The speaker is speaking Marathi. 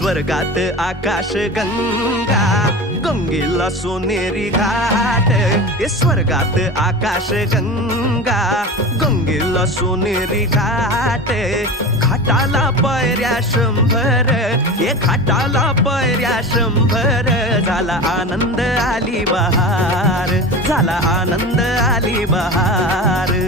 स्वर्गात आकाश गंगा, गंगेला सोनेरी घाट. स्वर्गात आकाश गंगा, गंगेला सोनेरी घाट. घाटाला पायऱ्या 100, ये घाटाला पायऱ्या 100. झाला आनंद आली बहार, झाला आनंद आली बहार.